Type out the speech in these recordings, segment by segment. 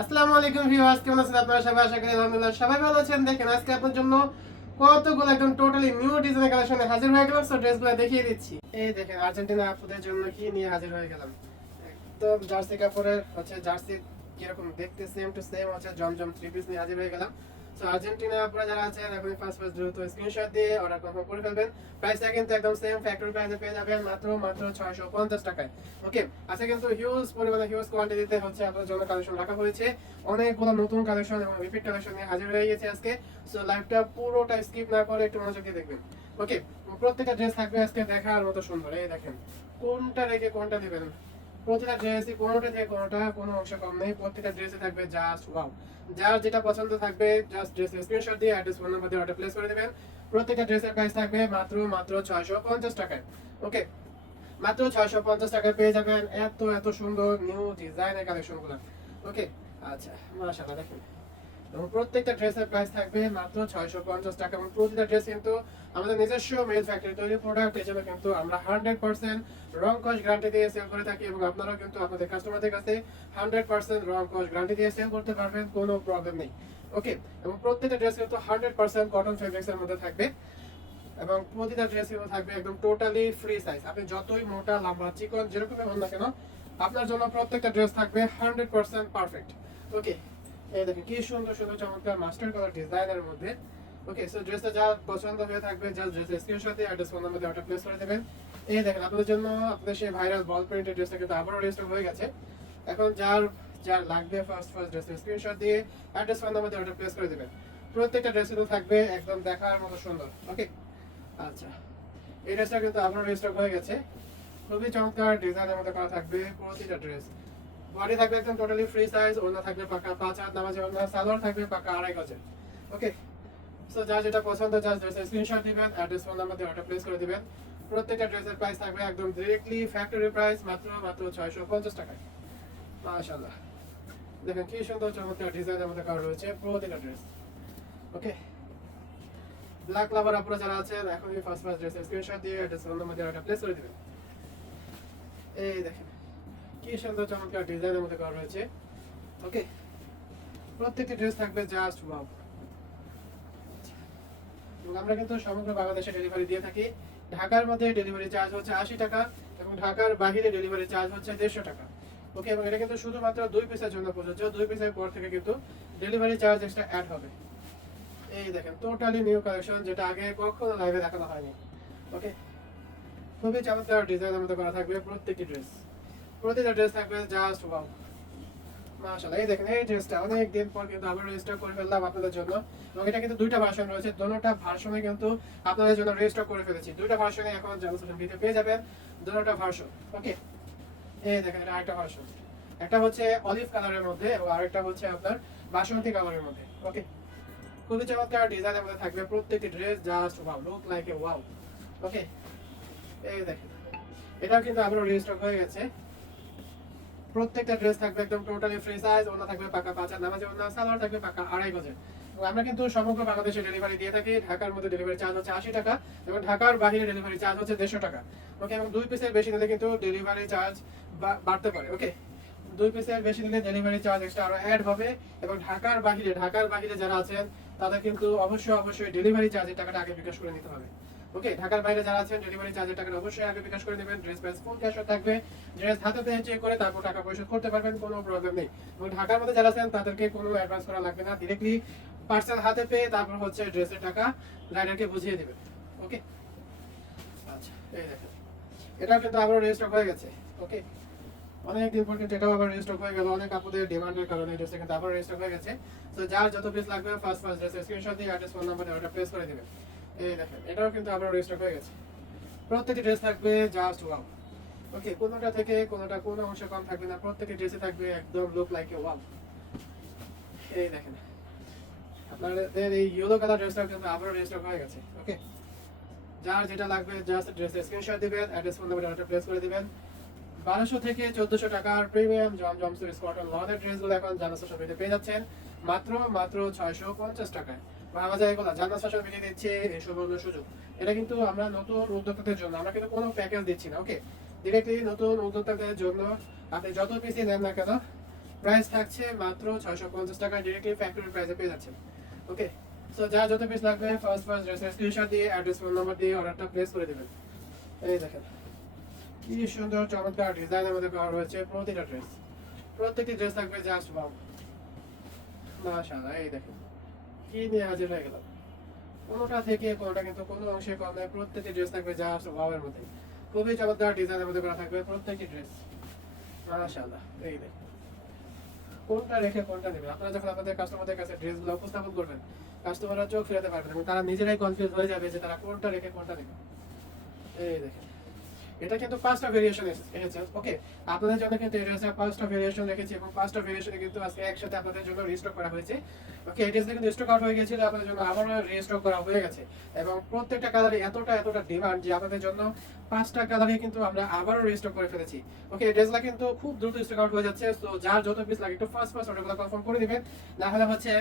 আসসালামু আলাইকুম ভিউয়ার্স, কেমন আছেন আপনারা সবাই? আশা করি আলহামদুলিল্লাহ সবাই ভালো আছেন। দেখেন আজকে আপনার জন্য কতগুলো একদম টোটালি নিউ ডিজাইনের কালেকশনে হাজির হয়ে গেলাম। সো ড্রেসগুলো দেখিয়ে দিচ্ছি। এই দেখেন আর্জেন্টিনা আপুদের জন্য কি নিয়ে হাজির হয়ে গেলাম। একদম জার্সি কাপড়ের জার্সি কিরকম দেখতে same to same Zamzam three piece নিয়ে হাজির হয়ে গেলাম। সো আর্জেন্টিনা আপুরা যারা আছেন এখন ফার্স্ট দ্রুত স্ক্রিনশট দিয়ে অর্ডার কনফার্ম করে ফেলবেন। প্রাইসটা কিন্তু একদম সেম ফ্যাক্টরি প্রাইসে পেয়ে যাবেন মাত্র 650 টাকায়। ওকে, আচ্ছা কিন্তু হিউজ পরিমাণে হিউজ কোয়ান্টিটিতে আপনাদের জন্য কালেকশন রাখা হয়েছে। অনেকগুলো নতুন কালেকশন এবং রিপিট কালেকশন নিয়ে হাজির হয়ে গেছে আজকে। সো লাইভটা পুরোটা স্কিপ না করে একটু মনোযোগ দিয়ে দেখবেন। ওকে, প্রত্যেকটা ড্রেস থাকবে আজকে দেখার মতো সুন্দর। এই দেখেন কোনটা রেখে কোনটা দিবেন। প্রতিটা ড্রেসই কোনোটা থেকে কোনোটা কোনো অংশ কম নেই। প্রত্যেকটা ড্রেসে থাকবে জাস্ট ওয়াও। যার যেটা পছন্দ থাকবে জাস্ট ড্রেসের স্ক্রিনশট দিয়ে অ্যাড্রেস ফোন নাম্বার দিয়ে অর্ডার প্লেস করে দিবেন। প্রত্যেকটা ড্রেসের প্রাইস থাকবে মাত্র 650 টাকায়। ওকে, মাত্র 650 টাকায় পেয়ে যাবেন এত এত সুন্দর নিউ ডিজাইনের কালেকশনগুলো। ওকে, আচ্ছা মাশাআল্লাহ দেখেন। এবং প্রত্যেকটা ড্রেসের প্রাইস থাকবে মাত্র 650 টাকা এবং প্রতিটা ড্রেস কিন্তু আমাদের নিজস্ব মেল ফ্যাক্টরি তৈরি প্রোডাক্ট। এজন্য কিন্তু আমরা 100% রং কস্ট গ্যারান্টি দিয়ে সেল করে থাকি এবং আপনারাও কিন্তু আপনাদের কাস্টমারদের কাছে 100% রং কস্ট গ্যারান্টি দিয়ে সেল করতে পারবেন, কোনো প্রবলেম নেই। ওকে, এবং প্রত্যেকটা ড্রেস কিন্তু 100% কটন ফেব্রিক্স এর মধ্যে থাকবে এবং প্রতিটা ড্রেস কিন্তু থাকবে একদম টোটালি ফ্রি সাইজ। আপনি যতই মোটা লম্বা চিকন যেরকমই হন না কেন আপনার জন্য প্রত্যেকটা ড্রেস থাকবে 100% পারফেক্ট। ওকে, এই দেখেন কি সুন্দর সুন্দর চমৎকার মাস্টার কালার ডিজাইনের মধ্যে। ওকে, সো ড্রেসটা যা পছন্দ হয়ে থাকবে জাস্ট ড্রেসের স্ক্রিনশট দিয়ে অ্যাড্রেস ফোন নাম্বার দিয়ে অর্ডার প্লেস করে দেবেন। এই দেখেন আপনাদের জন্য আপনাদের সেই ভাইরাল বল প্রিন্টেড ড্রেসটা কিন্তু আবারও রিস্টক হয়ে গেছে। এখন যার যার লাগবে ফার্স্ট ড্রেসের স্ক্রিনশট দিয়ে অ্যাড্রেস ফোন নাম্বার দিয়ে অর্ডার প্লেস করে দেবেন। প্রত্যেকটা ড্রেস কিন্তু থাকবে একদম দেখার মতো সুন্দর। ওকে, আচ্ছা এই ড্রেসটা কিন্তু আবারও রিস্টক হয়ে গেছে। খুবই চমৎকার ডিজাইনের মধ্যে করা থাকবে প্রতিটা ড্রেস। বডি থাকবে একদম টোটালি ফ্রি সাইজ, ওড়না থাকবে পাকা 5 হাত নামাজে ওড়না, সালোয়ার থাকবে পাকা 2.5 গজের। ওকে, সো যার যেটা পছন্দ জাস্ট ড্রেসের স্ক্রিনশট দিবেন, অ্যাড্রেস ফোন নাম্বার দিয়ে অর্ডার প্লেস করে দিবেন। প্রত্যেকটা ড্রেসের প্রাইস থাকবে একদম ডাইরেক্টলি ফ্যাক্টরি প্রাইস মাত্র 650 টাকায়। মাশাআল্লাহ দেখেন কি সুন্দর চমৎকার ডিজাইনের মধ্যে করা রয়েছে প্রতিটা ড্রেস। ওকে, ব্ল্যাক লাভার আপনারা যারা আছেন এখনই ফার্স্ট ড্রেসের স্ক্রিনশট দিয়ে অ্যাড্রেস ফোন নাম্বার দিয়ে অর্ডার প্লেস করে দিবেন। এই দেখেন কি সুন্দর চমৎকার ডিজাইনের মধ্যে করা রয়েছে। ওকে, প্রত্যেকটি ড্রেস থাকবে জাস্ট ওয়াও। আমরা কিন্তু সমগ্র বাংলাদেশে ডেলিভারি দিয়ে থাকি। ঢাকার মধ্যে ডেলিভারি চার্জ হচ্ছে 80 টাকা এবং ঢাকার বাইরে ডেলিভারি চার্জ হচ্ছে 150 টাকা। ওকে, এবং এটা কিন্তু শুধুমাত্র 2 পিসের জন্য প্রযোজ্য। 2 পিসের পর থেকে কিন্তু ডেলিভারি চার্জ এক্সট্রা অ্যাড হবে। এই দেখেন টোটালি নিউ কালেকশন যেটা আগে কখনো লাইভে দেখানো হয়নি। ওকে, খুবই চমৎকার ডিজাইনের মধ্যে করা থাকবে প্রত্যেকটি ড্রেস। প্রতিটা ড্রেস থাকবে জাস্ট ওয়াও। মাশাআল্লাহ এই দেখেন এই ড্রেসটা অনেক দিন পর কিন্তু আবার রিস্টক করে ফেললাম আপনাদের জন্য। এবং এটা কিন্তু দুইটা ভার্সন রয়েছে, দোনোটা ভার্সনে কিন্তু আপনাদের জন্য রিস্টক করে ফেলেছি। দুইটা ভার্সনে এখন জামা সেশন ভিডিও পেয়ে যাবেন, দোনোটা ভার্সন। ওকে, এই দেখেন এটা আরেকটা ভার্সন। একটা হচ্ছে অলিভ কালারের মধ্যে এবং আরেকটা হচ্ছে আপনার বাসন্তী কালারের মধ্যে। ওকে, খুবই চমৎকার ডিজাইনের মধ্যে থাকবে প্রত্যেকটি dress just wow, look like a wow. Okay, এই দেখেন এটাও কিন্তু আবারও রিস্টক হয়ে গেছে। প্রত্যেকটা ড্রেস থাকবে একদম টোটালি ফ্রি সাইজ, ওড়না থাকবে পাকা 5 হাত নামাজে ওড়না, সালোয়ার থাকবে পাকা 2.5 গজের। এবং আমরা কিন্তু সমগ্র বাংলাদেশে ডেলিভারি দিয়ে থাকি। ঢাকার মধ্যে ডেলিভারি চার্জ হচ্ছে 80 টাকা এবং ঢাকার বাইরে ডেলিভারি চার্জ হচ্ছে 150 টাকা। ওকে, এবং 2 পিসের বেশি নিলে কিন্তু ডেলিভারি চার্জ বাড়তে পারে। ওকে, 2 পিসের বেশি নিলে ডেলিভারি চার্জ এক্সট্রা আরো অ্যাড হবে এবং ঢাকার বাইরে যারা আছেন তাদের কিন্তু অবশ্যই ডেলিভারি চার্জের টাকাটা আগে বিকাশ করে নিতে হবে। ওকে, ঢাকার বাইরে যারা আছেন ডেলিভারি চার্জের টাকাটা অবশ্যই আগে বিকাশ করে নেবেন। ড্রেস প্রাইস ফুল ক্যাশ থাকবে, ড্রেস হাতে পেয়ে চেক করে তারপর টাকা পরিশোধ করতে পারবেন, কোনো প্রবলেম নেই। এবং ঢাকার মধ্যে যারা আছেন তাদেরকে কোনো অ্যাডভান্স করা লাগবে না, ডিরেক্টলি পার্সেল হাতে পেয়ে তারপর হচ্ছে ড্রেসের টাকা রাইডারকে বুঝিয়ে দেবেন। ওকে, আচ্ছা এই দেখেন এটাও কিন্তু আবারও রেজিস্টার হয়ে গেছে। ওকে, অনেক দিন পর কিন্তু এটাও আবার রেজিস্টার হয়ে গেল, অনেক আপুদের ডিমান্ডের কারণে ড্রেসটা কিন্তু আবার রেজিস্টার হয়ে গেছে। তো যার যত পিস লাগবে ফার্স্ট ড্রেসের স্ক্রিনশট দিয়ে অ্যাড্রেস ফোন নাম্বার দিয়ে অর্ডার প্লেস করে দিবেন। এই দেখেন এটাও কিন্তু আবার রেজিস্টার হয়ে গেছে। প্রত্যেকটি ড্রেস থাকবে জাস্ট ওয়াও। ওকে, কোনোটা থেকে কোনোটা কোনো অংশ কম থাকবে না, প্রত্যেকটি ড্রেসে থাকবে একদম লুক লাইক এ ওয়াও। এই দেখেন আপনাদের এই ইয়েলো কালার ড্রেসটা কিন্তু আবারও রেজিস্টার হয়ে গেছে। ওকে, যার যেটা লাগবে জাস্ট ড্রেসের স্ক্রিনশট দিবেন, address phone number order place করে দিবেন। 1200 থেকে 1400 টাকার প্রিমিয়াম জমজম সুইস কটন লনের ড্রেসগুলো এখন জান্নাত ফ্যাশন ভিডিও পেয়ে যাচ্ছেন মাত্র 650 টাকায়। ভাবা যায় এগুলো জান্নাত ফ্যাশন ভিডিও দিচ্ছে এই সুবর্ণ সুযোগ। এটা কিন্তু আমরা নতুন উদ্যোক্তাদের জন্য, আমরা কিন্তু কোনো প্যাকেজ দিচ্ছি না। ওকে, ডিরেক্টলি নতুন উদ্যোক্তাদের জন্য আপনি যত পিসই নেন না কেন প্রাইস থাকছে মাত্র 650 টাকা, ডিরেক্টলি ফ্যাক্টরি প্রাইসে পেয়ে যাচ্ছেন। ওকে, সো যার যত পিস লাগবে ফার্স্ট ড্রেসের স্ক্রিনশট দিয়ে অ্যাড্রেস ফোন নাম্বার দিয়ে অর্ডারটা প্লেস করে দেবেন। এই দেখেন কি সুন্দর চমৎকার ডিজাইনের মধ্যে করা রয়েছে প্রতিটা ড্রেস, প্রত্যেকটি ড্রেস থাকবে জাস্ট ওয়াও, মাশাআল্লাহ। এই দেখেন কি নিয়ে হাজির হয়ে গেলাম, কোনোটা থেকে কোনোটা কিন্তু কোনো অংশে কম নয়, প্রত্যেকটি ড্রেস থাকবে জাস্ট ওয়াওয়ের মধ্যে, খুবই চমৎকার ডিজাইনের মধ্যে করা থাকবে প্রত্যেকটি ড্রেস, মাশাআল্লাহ। এই দেখেন কোনটা রেখে কোনটা নেবেন, আপনারা যখন আপনাদের কাস্টমারদের কাছে ড্রেসগুলো উপস্থাপন করবেন কাস্টমাররা চোখ ফেরাতে পারবেন এবং তারা নিজেরাই কনফিউজ হয়ে যাবে যে তারা কোনটা রেখে কোনটা নেবে। এই দেখেন এটা কিন্তু 5টা ভেরিয়েশন এসেছে। ওকে, আপনাদের জন্য কিন্তু এটা হচ্ছে 5টা ভেরিয়েশন রেখেছি এবং 5টা ভেরিয়েশনে কিন্তু আজকে একসাথে আপনাদের জন্য রিস্টক করা হয়েছে। ওকে, এটা কিন্তু স্টক আউট হয়ে গিয়েছিল, আপনাদের জন্য আবারও রিস্টক করা হয়ে গেছে এবং প্রত্যেকটা কালারে এতটা ডিমান্ড যে আপনাদের জন্য 5টা কালারে কিন্তু আমরা আবারও রিস্টক করে ফেলেছি। ওকে, ড্রেসগুলো কিন্তু খুব দ্রুত স্টক আউট হয়ে যাচ্ছে, তো যার যত পিস লাগে একটু ফার্স্ট অর্ডারগুলো কনফার্ম করে দিবেন, না হলে হচ্ছে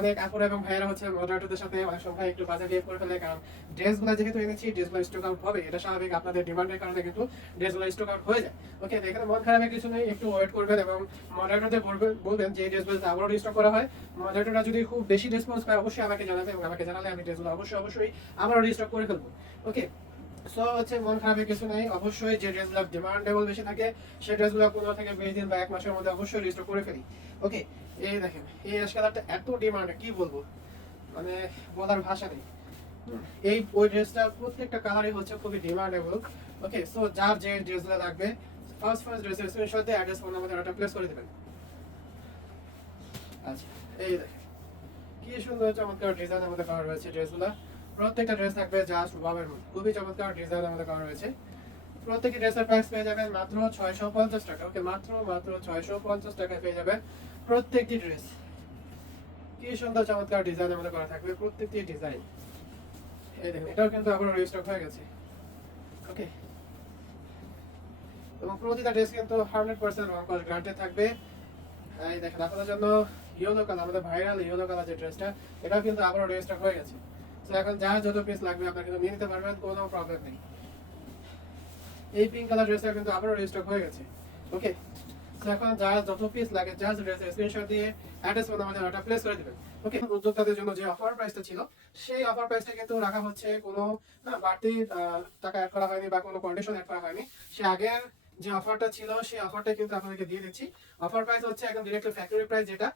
অনেক আপুরা এবং ভাইয়েরা হচ্ছে মডারেটরদের সাথে অনেক সময় একটু বাজার বিহেভ করে ফেলে, কারণ ড্রেসগুলো যেহেতু এনেছি ড্রেসগুলো স্টক আউট হবে, এটা স্বাভাবিক, আপনাদের ডিমান্ডের কারণে কিন্তু ড্রেসগুলো স্টক আউট হয়ে যায়। ওকে, এখানে মন খারাপের কিছু নেই, একটু ওয়েট করবেন এবং মডারেটরদের বলবেন যে এই ড্রেসগুলো আবারও রিস্টক করা হয়। মডারেটররা যদি খুব বেশি রেসপন্স পায় অবশ্যই আমাকে জানাবে এবং আমাকে জানালে আমি ড্রেসগুলো অবশ্যই আবারও রিস্টক করে ফেলবো। ওকে, সো হচ্ছে মন খারাপের কিছু নেই, অবশ্যই যে ড্রেসগুলো ডিমান্ডেবল বেশি থাকে সেই ড্রেসগুলো 15 থেকে 20 দিন বা 1 মাসের মধ্যে অবশ্যই রিস্টক করে ফেলি। ওকে, এই দেখেন এই অ্যাশ কালারটা এত ডিমান্ড, কি বলবো, মানে বলার ভাষা নেই। এই ওই ড্রেসটা প্রত্যেকটা কালারই হচ্ছে খুবই ডিমান্ডেবল। ওকে, সো যার যে ড্রেসগুলো লাগবে ফার্স্ট ড্রেসের স্ক্রিনশট দিয়ে address phone number order place করে দিবেন। আচ্ছা, এই দেখেন কি সুন্দর চমৎকার ডিজাইনের মধ্যে করা রয়েছে ড্রেসগুলো, প্রত্যেকটা ড্রেস থাকবে জাস্ট ওয়াওয়ের মধ্যে, খুবই চমৎকার ডিজাইনের মধ্যে করা রয়েছে। প্রত্যেকটি ড্রেসের প্রাইস পেয়ে যাবেন মাত্র 650 টাকা। ওকে, মাত্র 650 টাকায় পেয়ে যাবেন প্রত্যেকটি ড্রেস। কি সুন্দর চমৎকার ডিজাইনের মধ্যে করা থাকবে প্রত্যেকটি ডিজাইন। এই দেখুন এটাও কিন্তু আবার রিস্টক হয়ে গেছে। ওকে, এবং প্রতিটা ড্রেস কিন্তু 100% রং কস গ্যারান্টি থাকবে। এই দেখেন আপনাদের জন্য ইয়েলো কালার, আমাদের ভাইরাল ইয়েলো কালার যে ড্রেসটা, এটাও কিন্তু আবারও রিস্টক হয়ে গেছে। তো এখন যার যত পিস লাগবে আপনারা কিন্তু নিয়ে নিতে পারবেন, কোনো প্রবলেম নেই। এই পিঙ্ক কালার ড্রেসটা কিন্তু আবারও রিস্টক হয়ে গেছে। ওকে, তো এখন যার যত পিস লাগে জাস্ট ড্রেসের স্ক্রিনশট দিয়ে address phone number order place করে দিবেন। ওকে, উদ্যোক্তাদের জন্য যে অফার প্রাইসটা ছিল সেই অফার প্রাইসটা কিন্তু রাখা হচ্ছে, কোনো বাড়তি টাকা অ্যাড করা হয়নি বা কোনো কন্ডিশন অ্যাড করা হয়নি। সে আগের যে অফারটা ছিল সেই অফারটা কিন্তু আপনাদেরকে দিয়ে দিচ্ছি। অফার প্রাইস হচ্ছে একদম ডিরেক্টলি ফ্যাক্টরি প্রাইস, যেটা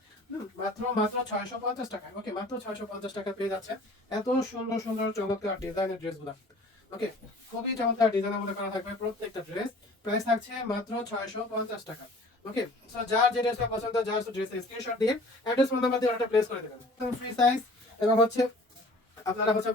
মাত্র 650 টাকা। ওকে, মাত্র 650 টাকা পেয়ে যাচ্ছে এত সুন্দর চমৎকার ডিজাইনের ড্রেসগুলো। ওকে, খুবই চমৎকার ডিজাইনের মধ্যে করা থাকবে প্রত্যেকটা ড্রেস, প্রাইস থাকছে মাত্র 650 টাকা। ওকে, সো যার যে ড্রেসটা পছন্দ জাস্ট ড্রেসের স্ক্রিনশট দিয়ে অ্যাড্রেস ফোন নাম্বার দিয়ে অর্ডার প্লেস করে দেবেন। একদম ফ্রি সাইজ এবং হচ্ছে আপনারা হচ্ছে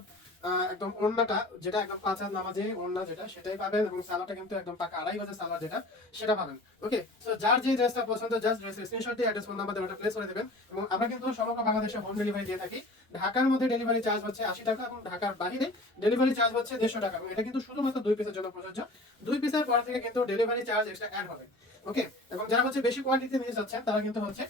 একদম ওড়নাটা যেটা একদম 5 হাত নামাজে ওড়না যেটা সেটাই পাবেন এবং সালোয়ারটা কিন্তু একদম পাকা 2.5 গজের সালোয়ার যেটা সেটা পাবেন। ওকে, সো যার যে ড্রেসটা পছন্দ জাস্ট ড্রেসের স্ক্রিনশট দিয়ে অ্যাড্রেস ফোন নাম্বার দিয়ে অর্ডার প্লেস করে দেবেন এবং আমরা কিন্তু সমগ্র বাংলাদেশে হোম ডেলিভারি দিয়ে থাকি। ঢাকার মধ্যে ডেলিভারি চার্জ হচ্ছে 80 টাকা এবং ঢাকার বাইরে ডেলিভারি চার্জ হচ্ছে 150 টাকা এবং এটা কিন্তু শুধুমাত্র 2 পিসের জন্য প্রযোজ্য। 2 পিসের পর থেকে কিন্তু ডেলিভারি চার্জ এক্সট্রা অ্যাড হবে। ওকে, এবং যারা হচ্ছে বেশি কোয়ান্টিটি নিয়ে যাচ্ছেন তারা কিন্তু হচ্ছে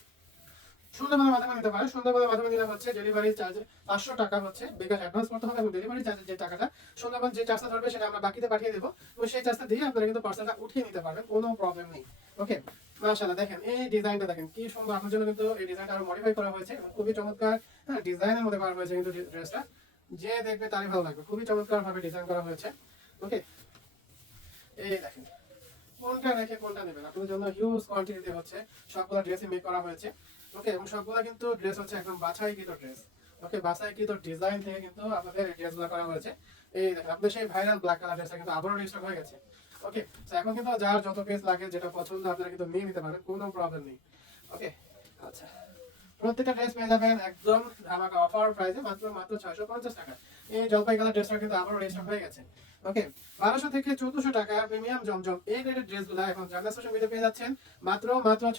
সুন্দরবনের মাধ্যমে নিতে পারে। সুন্দরবনের মাধ্যমে নিলে হচ্ছে ডেলিভারি চার্জ 500 টাকা হচ্ছে বিকাশ অ্যাডভান্স করতে হবে এবং ডেলিভারি চার্জের যে টাকাটা সুন্দরবন যে চার্জটা ধরবে সেটা আমরা বাকিতে পাঠিয়ে দেবো এবং সেই চার্জটা দিয়ে আপনারা কিন্তু পার্সেলটা উঠিয়ে নিতে পারবেন, কোনো প্রবলেম নেই। ওকে, মাশাআল্লাহ দেখেন এই ডিজাইনটা দেখেন কি সুন্দর, আপনার জন্য কিন্তু এই ডিজাইনটা আরো মডিফাই করা হয়েছে এবং খুবই চমৎকার ডিজাইনের মধ্যে করা হয়েছে কিন্তু ড্রেসটা, যে দেখবে তারই ভালো লাগবে, খুবই চমৎকার ভাবে ডিজাইন করা হয়েছে। ওকে, এই দেখেন কোনটা রেখে কোনটা নেবেন, আপনাদের জন্য হিউজ কোয়ান্টিটিতে হচ্ছে সবগুলো ড্রেসই মেক করা হয়েছে। ওকে, এবং সবগুলো কিন্তু ড্রেস হচ্ছে একদম বাছাইকৃত ড্রেস। ওকে, বাছাইকৃত ডিজাইন থেকে কিন্তু আপনাদের এই ড্রেসগুলো করা হয়েছে। এই দেখেন আপনাদের সেই ভাইরাল ব্ল্যাক কালার ড্রেসটা কিন্তু আবারও রিস্টক হয়ে গেছে। ওকে, তো এখন কিন্তু যার যত পিস লাগে যেটা পছন্দ আপনারা কিন্তু নিয়ে নিতে পারেন, কোনো প্রবলেম নেই। ওকে, আচ্ছা, প্রত্যেকটা ড্রেস পেয়ে যাবেন একদম ধামাকা অফার প্রাইসে মাত্র 650 টাকা। এই জলপাই কালার ড্রেসটা কিন্তু আবারও রিস্টক হয়ে গেছে। ওকে, 1200 থেকে 1400 টাকা প্রিমিয়াম জমজম এই রেটের ড্রেসগুলো এখন জান্নাত ফ্যাশন ভিডিও পেয়ে যাচ্ছেন মাত্র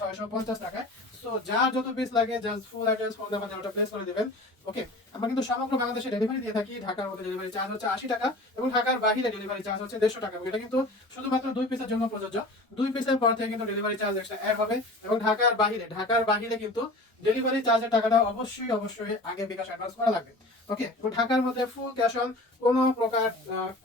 650 টাকায়। সো যার যত পিস লাগে just full address phone number ওটা প্লেস করে দিবেন। ওকে, আমরা কিন্তু সমগ্র বাংলাদেশে ডেলিভারি দিয়ে থাকি। ঢাকার মধ্যে ডেলিভারি চার্জ হচ্ছে 80 টাকা এবং ঢাকার বাইরে ডেলিভারি চার্জ হচ্ছে 150 টাকা। এটা কিন্তু শুধুমাত্র 2 পিসের জন্য প্রযোজ্য। 2 পিসের পর থেকে কিন্তু ডেলিভারি চার্জ এক্সট্রা অ্যাড হবে এবং ঢাকার বাইরে কিন্তু ডেলিভারি চার্জের টাকাটা অবশ্যই আগে বিকাশ অ্যাডভান্স করা লাগবে। ওকে, এবং ঢাকার মধ্যে ফুল ক্যাশ অন কোনো প্রকার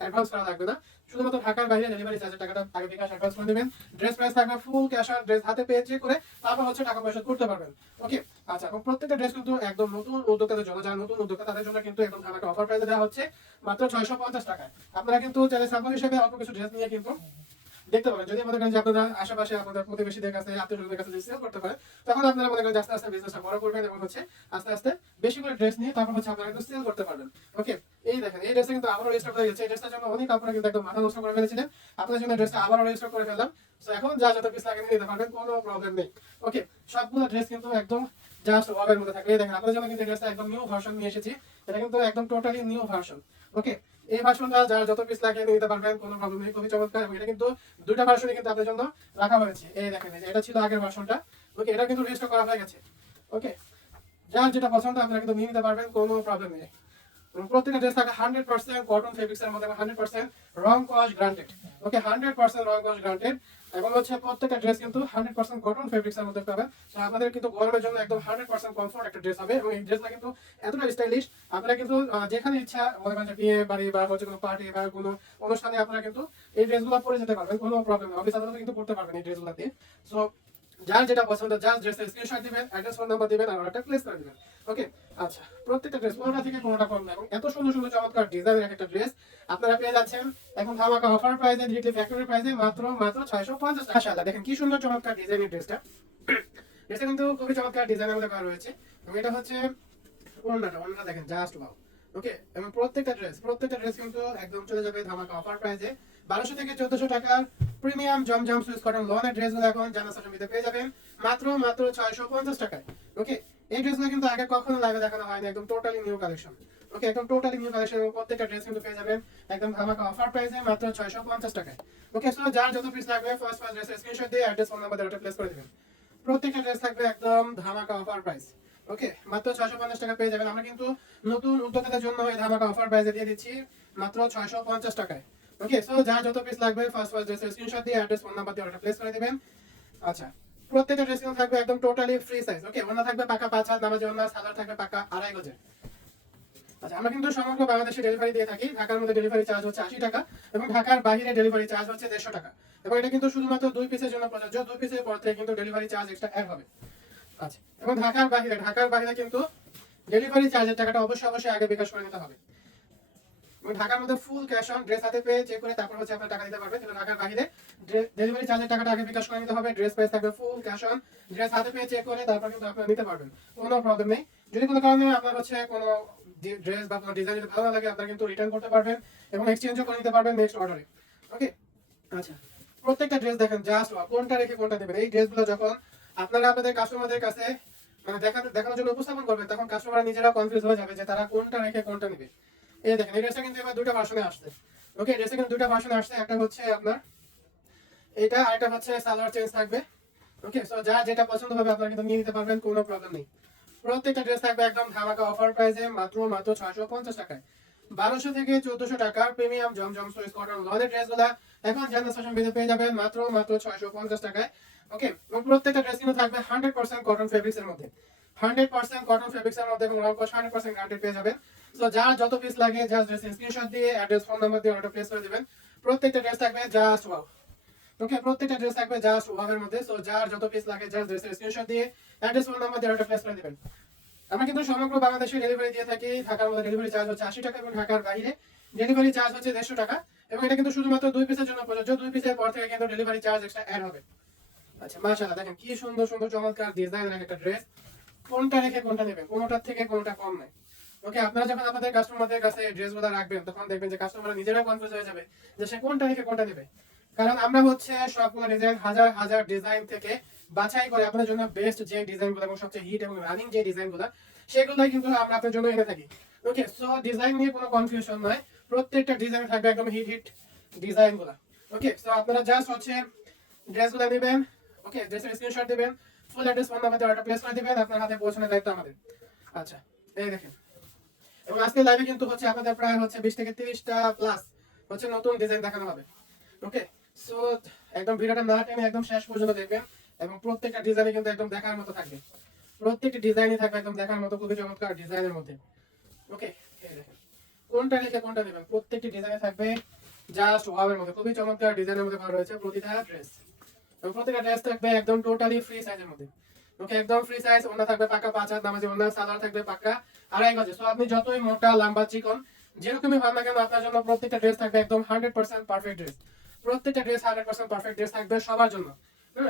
অ্যাডভান্স করা লাগবে না। শুধুমাত্র ঢাকার বাইরে ডেলিভারি চার্জের টাকাটা আগে বিকাশ অ্যাডভান্স করে দেবেন। ড্রেস প্রাইস থাকবে ফুল ক্যাশ অন, ড্রেস হাতে পেয়ে চেক করে তারপর হচ্ছে টাকা পয়সা করতে পারবেন। ওকে, আচ্ছা, এবং প্রত্যেকটা ড্রেস কিন্তু একদম নতুন উদ্যোক্তাদের জন্য, যারা নতুন উদ্যোক্তা তাদের জন্য কিন্তু একদম ধামাকা অফার প্রাইসে দেওয়া হচ্ছে মাত্র 650 টাকায়। আপনারা কিন্তু চাইলে স্যাম্পল হিসেবে অল্প কিছু ড্রেস নিয়ে কিন্তু দেখতে পারেন। যদি মনে করেন যে আপনারা আশেপাশে আপনাদের প্রতিবেশীদের কাছে, আত্মীয়স্বজনদের কাছে সেল করতে পারেন, তখন আপনারা মনে করেন আস্তে আস্তে বিজনেসটা বড় করবেন এবং হচ্ছে আস্তে আস্তে বেশি করে ড্রেস নিয়ে তারপর হচ্ছে আপনারা কিন্তু সেল করতে পারবেন। ওকে, এই দেখেন এই ড্রেসটা কিন্তু আবারও রেজিস্টার হয়ে গেছে। এই ড্রেসটার জন্য অনেক আপনারা কিন্তু একদম মাথা নষ্ট করে ফেলেছিলেন, আপনাদের জন্য ড্রেসটা আবারও রেজিস্টার করে ফেললাম। তো এখন যা যত পিস লাগে নিতে পারবেন, কোনো প্রবলেম নেই। ওকে, সবগুলো ড্রেস কিন্তু একদম জাস্ট ওয়াবের মধ্যে থাকবে। এই দেখেন আপনাদের জন্য কিন্তু ড্রেসটা একদম নিউ ভার্সন নিয়ে এসেছি। এটা কিন্তু একদম টোটালি নিউ ভার্সন। ওকে, এই ভার্সনটা যার যত পিস লাগে নিতে পারবেন, কোনো প্রবলেম নেই, খুবই চমৎকার। এটা কিন্তু দুইটা ভার্সনই কিন্তু আপনাদের জন্য রাখা হয়েছে। এই দেখেন, এই যে এটা ছিল আগের ভার্সনটা। ওকে, এটা কিন্তু রেজিস্টার করা হয়ে গেছে। ওকে, যার যেটা পছন্দ আপনারা কিন্তু নিয়ে নিতে পারবেন, কোনো প্রবলেম নেই। এবং প্রত্যেকটা ড্রেস থাকে 100% কটন ফেব্রিক্সের মধ্যে, 100% রং ওয়াশ গ্রান্টেড। ওকে, 100% রং ওয়াশ গ্রান্টেড। এবং হচ্ছে প্রত্যেকটা ড্রেস কিন্তু 100% কটন ফেব্রিক্সের মধ্যে পাবেন। তো আপনাদের কিন্তু গরমের জন্য একদম 100% কমফোর্ট একটা ড্রেস হবে। এবং এই ড্রেসটা কিন্তু এতটা স্টাইলিশ, আপনারা কিন্তু যেখানে ইচ্ছা, মনে করেন যে বিয়ে বাড়ি বা হচ্ছে কোনো পার্টি বা কোনো অনুষ্ঠানে আপনারা কিন্তু এই ড্রেসগুলো পরে যেতে পারবেন, কোনো প্রবলেম নেই। অফিস আদালতে কিন্তু পড়তে পারবেন এই ড্রেসগুলো দিয়ে। সো যার যেটা পছন্দ, যার ড্রেসের স্ক্রিনশট দিবেন, অ্যাড্রেস, ফোন নাম্বার দিবেন আর অর্ডারটা প্লেস করে দিবেন। ওকে, আচ্ছা, প্রত্যেকটা ড্রেস কোনোটা থেকে কোনোটা কম না। এবং এত সুন্দর সুন্দর চমৎকার ডিজাইনের একটা ড্রেস আপনারা পেয়ে যাচ্ছেন এখন ধামাকা অফার প্রাইসে, ডিরেক্টলি ফ্যাক্টরি প্রাইসে মাত্র 650 টাকা। মাশাআল্লাহ, দেখেন কি সুন্দর চমৎকার ডিজাইনের ড্রেসটা। ড্রেসটা কিন্তু খুবই চমৎকার ডিজাইনের মধ্যে করা রয়েছে। এবং এটা হচ্ছে ওড়নাটা দেখেন, জাস্ট ওয়াও। ওকে, এবং প্রত্যেকটা ড্রেস কিন্তু একদম চলে যাবে ধামাকা অফার প্রাইসে 1200 থেকে 1400 টাকার প্রিমিয়াম জমজম সুইস কটন লনের ড্রেসগুলো এখন জান্নাত ফ্যাশনে পেয়ে যাবেন মাত্র 650 টাকায়। ওকে, এই ড্রেসগুলো কিন্তু আগে কখনো লাইভে দেখানো হয়নি, একদম টোটালি নিউ কালেকশন। ওকে, একদম টোটালি নিউ কালেকশন এবং প্রত্যেকটা ড্রেস কিন্তু পেয়ে যাবেন একদম ধামাকা অফার প্রাইসে মাত্র 650 টাকায়। ওকে, সো যার যত পিস লাগবে ফার্স্ট ড্রেসের স্ক্রিনশট দিয়ে অ্যাড্রেস, ফোন নাম্বার দিয়ে ওটা প্লেস করে দিবেন। প্রত্যেকটা ড্রেস থাকবে একদম ধামাকা অফার প্রাইস। ওকে, মাত্র 650 টাকা পেয়ে যাবেন। আমরা কিন্তু নতুন উদ্যোক্তাদের জন্য এই ধামাকা অফার প্রাইসে দিয়ে দিচ্ছি মাত্র 650 টাকায়। ওকে, সো যার যত পিস লাগবে ফার্স্ট ড্রেসের স্ক্রিনশট দিয়ে অ্যাড্রেস, ফোন নাম্বার দিয়ে অর্ডার প্লেস করে দিবেন। আচ্ছা, প্রত্যেকটা ড্রেস কিন্তু থাকবে একদম টোটালি ফ্রি সাইজ। ওকে, ওনা থাকবে পাকা 5 হাত নামাজি ওনা, সালোয়ার থাকবে পাকা 2.5 গজের। আচ্ছা, আমরা কিন্তু সমগ্র বাংলাদেশে ডেলিভারি দিয়ে থাকি। ঢাকার মধ্যে ডেলিভারি চার্জ হচ্ছে 80 টাকা এবং ঢাকার বাইরে ডেলিভারি চার্জ হচ্ছে 150 টাকা। এবং এটা কিন্তু শুধুমাত্র 2 পিসের জন্য প্রযোজ্য, 2 পিসের পর থেকে কিন্তু ডেলিভারি চার্জ এক্সট্রা অ্যাড হবে। আচ্ছা, এবং ঢাকার বাইরে কিন্তু ডেলিভারি চার্জের টাকাটা অবশ্যই আগে বিকাশ করে নিতে হবে। এবং ঢাকার মধ্যে ফুল ক্যাশ অন, ড্রেস হাতে পেয়ে চেক করে তারপর হচ্ছে আপনারা টাকা দিতে পারবেন। কিন্তু ঢাকার বাইরে ডেলিভারি চার্জের টাকাটা আগে বিকাশ করে নিতে হবে। ড্রেস প্রাইস থাকবে ফুল ক্যাশ অন, ড্রেস হাতে পেয়ে চেক করে তারপর কিন্তু আপনারা নিতে পারবেন, কোনো প্রবলেম নেই। যদি কোনো কারণে আপনার হচ্ছে কোনো ড্রেস বা কোনো ডিজাইন যদি ভালো না লাগে, আপনারা কিন্তু রিটার্ন করতে পারবেন এবং এক্সচেঞ্জও করে নিতে পারবেন নেক্সট অর্ডারে। ওকে, আচ্ছা, প্রত্যেকটা ড্রেস দেখেন জাস্ট কোনটা রেখে কোনটা নেবেন। এই ড্রেসগুলো যখন আপনারা আপনাদের কাস্টমারদের কাছে মানে দেখানোর জন্য উপস্থাপন করবেন, তখন কাস্টমাররা নিজেরা কনফিউজ হয়ে যাবে যে তারা কোনটা রেখে কোনটা নেবে। এই দেখেন, এই ড্রেসটা কিন্তু এবার দুটো ভার্সনে আসছে। ওকে, ড্রেসটা কিন্তু দুটো ভার্সনে আসছে, একটা হচ্ছে আপনার এটা, আরেকটা হচ্ছে সালোয়ার চেঞ্জ থাকবে। ওকে, সো যা যেটা পছন্দ হবে আপনারা কিন্তু নিয়ে নিতে পারবেন, কোনো প্রবলেম নেই। প্রত্যেকটা ড্রেস থাকবে একদম ধামাকা অফার প্রাইসে মাত্র 650 টাকায়। 1200 থেকে 1400 টাকার প্রিমিয়াম জমজম সুইস কটন লনের ড্রেসগুলো এখন জান্নাত ফ্যাশন বিতে পেয়ে যাবেন মাত্র 650 টাকায়। ওকে, এবং প্রত্যেকটা ড্রেস কিন্তু থাকবে 100% কটন ফেব্রিক্স এর মধ্যে, 100% কটন ফেব্রিক্স এর মধ্যে এবং রং কস 100% গ্যারান্টি পেয়ে যাবেন। সো যার যত পিস লাগে জাস্ট ড্রেস স্ক্রিনশট দিয়ে অ্যাড্রেস, ফোন নাম্বার দিয়ে অর্ডার প্লেস করে দিবেন। প্রত্যেকটা ড্রেস থাকবে জাস্ট ওয়াও। ওকে, প্রত্যেকটা ড্রেস থাকবে জাস্ট ওয়াও এর মধ্যে। সো যার যত পিস লাগে জাস্ট ড্রেসের স্ক্রিনশট দিয়ে অ্যাড্রেস, ফোন নাম্বার দিয়ে অর্ডার প্লেস করে দিবেন। আমরা কিন্তু সমগ্র বাংলাদেশে ডেলিভারি দিয়ে থাকি। ঢাকার মধ্যে ডেলিভারি চার্জ হচ্ছে 80 টাকা এবং ঢাকার বাইরে ডেলিভারি চার্জ হচ্ছে 150 টাকা। এবং এটা কিন্তু শুধুমাত্র 2 পিসের জন্য প্রযোজ্য, 2 পিসের পর থেকে কিন্তু ডেলিভারি চার্জ এক্সট্রা অ্যাড হবে। আচ্ছা, মাশাআল্লাহ, দেখেন কি সুন্দর সুন্দর চমৎকার ডিজাইনের একটা ড্রেস। কোনটা রেখে কোনটা নেবেন, কোনটার থেকে কোনটা কম নাই। ওকে, আপনারা যখন আপনাদের কাস্টমারদের কাছে ড্রেসগুলো রাখবেন, তখন দেখবেন যে কাস্টমাররা নিজেরাও কনফিউজ হয়ে যাবে যে সে কোনটা রেখে কোনটা নেবে। কারণ আমরা হচ্ছে সবগুলো ডিজাইন হাজার হাজার ডিজাইন থেকে বাছাই করে আপনাদের জন্য বেস্ট যে ডিজাইনগুলো এবং সবচেয়ে হিট এবং রানিং যে ডিজাইনগুলো, সেগুলোই কিন্তু আমরা আপনার জন্য এনে থাকি। ওকে, সো ডিজাইন নিয়ে কোনো কনফিউশন নয়, প্রত্যেকটা ডিজাইন থাকবে একদম হিট ডিজাইনগুলো। ওকে, সো আপনারা জাস্ট হচ্ছে ড্রেসগুলো নেবেন। ওকে, ড্রেসের স্ক্রিনশট দিবেন, ফুল অ্যাড্রেস, ফোন নাম্বার দিয়ে অর্ডার প্লেস করে দিবেন, আপনার হাতে পৌঁছানোর দায়িত্ব আমাদের। আচ্ছা, এই দেখেন, এবং আজকে লাইভে কিন্তু হচ্ছে আপনাদের প্রায় হচ্ছে 20 থেকে 30টা প্লাস হচ্ছে নতুন ডিজাইন দেখানো হবে। ওকে, সো একদম ভিডিওটা না টেনে একদম শেষ পর্যন্ত দেখবেন এবং প্রত্যেকটা ডিজাইনে কিন্তু একদম দেখার মতো থাকবে। প্রত্যেকটি ডিজাইনই থাকবে একদম দেখার মতো, খুবই চমৎকার ডিজাইনের মধ্যে। ওকে, এই দেখেন, কোনটা রেখে কোনটা নেবেন, প্রত্যেকটি ডিজাইনে থাকবে জাস্ট ওয়াও এর মধ্যে খুবই চমৎকার ডিজাইনের মধ্যে করা রয়েছে প্রতিটা ড্রেস। এবং প্রতিটা ড্রেস থাকবে একদম টোটালি ফ্রি সাইজের মধ্যে। ওকে, একদম ফ্রি সাইজ। ওনা থাকবে পাকা 5 হাত নামাজি, ওনা সালোয়ার থাকবে পাকা 2.5 গজ। সো আপনি যতই মোটা লম্বা চিকন যেরকমই হন না কেন আপনার জন্য প্রত্যেকটা ড্রেস থাকবে একদম 100% পারফেক্ট ড্রেস। প্রত্যেকটা ড্রেস 100% পারফেক্ট ড্রেস থাকবে সবার জন্য।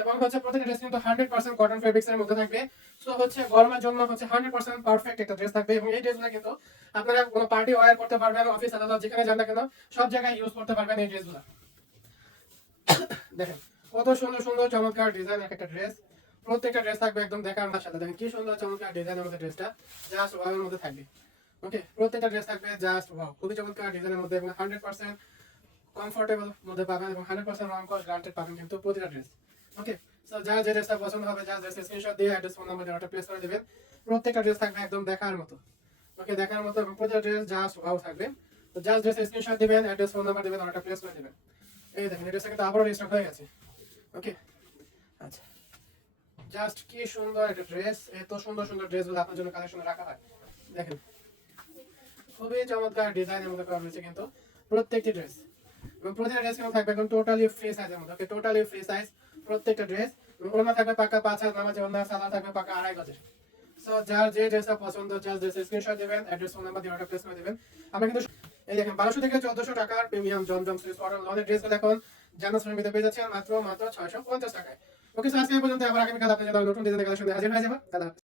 এবং হচ্ছে প্রত্যেকটা ড্রেস কিন্তু 100% কটন ফেব্রিক্স এর মধ্যে থাকবে। সো হচ্ছে গরমের জন্য হচ্ছে 100% পারফেক্ট একটা ড্রেস থাকবে। এবং এই ড্রেসগুলো কিন্তু আপনারা কোনো পার্টি ওয়্যার করতে পারবেন, অফিস আদালত যেখানে যান না কেন সব জায়গায় ইউজ করতে পারবেন এই ড্রেসগুলো। দেখেন কত সুন্দর সুন্দর চমৎকার ডিজাইন একটা ড্রেস। প্রত্যেকটা ড্রেস থাকবে একদম দেখার সাথে। দেখেন কি সুন্দর চমৎকার ডিজাইনের মধ্যে ড্রেসটা জাস্ট ওয়াও এর মধ্যে থাকবে। ওকে, প্রত্যেকটা ড্রেস থাকবে জাস্ট ওয়াও, খুবই চমৎকার ডিজাইনের মধ্যে এবং 100% কমফোর্টেবল মধ্যে পাবেন এবং 100% রং কস গ্যারান্টেড পাবেন কিন্তু প্রতিটা ড্রেস। ওকে, সো যার যে ড্রেসটা পছন্দ হবে জাস্ট ড্রেসের স্ক্রিনশট দিয়ে অ্যাড্রেস ফোন নাম্বার দিয়ে অর্ডার প্লেস করে দিবেন। প্রত্যেকটা ড্রেস থাকবে একদম দেখার মতো। ওকে, দেখার মতো এবং প্রতিটা ড্রেস জাস্ট ওয়াও থাকবে। তো জাস্ট ড্রেসের স্ক্রিনশট দিবেন, অ্যাড্রেস ফোন নাম্বার দিবেন, অর্ডার প্লেস করে দিবেন। এই দেখেন এটা কিন্তু আবারও রিস্টক হয়ে গেছে। ওকে, আচ্ছা, জাস্ট কি সুন্দর একটা ড্রেস। এত সুন্দর সুন্দর ড্রেসগুলো আপনার জন্য কালেকশনে রাখা হয়। দেখেন খুবই চমৎকার ডিজাইনের মধ্যে করা হয়েছে কিন্তু প্রত্যেকটি ড্রেস। এবং প্রতিটা ড্রেস কিন্তু থাকবে একদম টোটালি ফ্রি সাইজের মধ্যে। ওকে, টোটালি ফ্রি সাইজ প্রত্যেকটা ড্রেস। ওড়না থাকবে পাকা 5 হাত নামাজে, ওড়না সালোয়ার থাকবে পাকা 2.5 গজের। সো যার যে ড্রেসটা পছন্দ জাস্ট ড্রেসের স্ক্রিনশট দিবেন, অ্যাড্রেস ফোন নাম্বার দিয়ে অর্ডার প্লেস করে দিবেন। আমরা কিন্তু এই দেখেন 1200 থেকে 1400 টাকার প্রিমিয়াম জমজম সিরিজ অর্ডার লনের ড্রেসগুলো এখন জান্নাত শ্রেণীতে পেয়ে যাচ্ছেন মাত্র 650 টাকায়। ওকে, সো আজকে এই পর্যন্ত। আবার আগামীকাল আপনাদের জন্য নতুন ডিজাইনের কালেকশন হাজির হয়ে যাবে।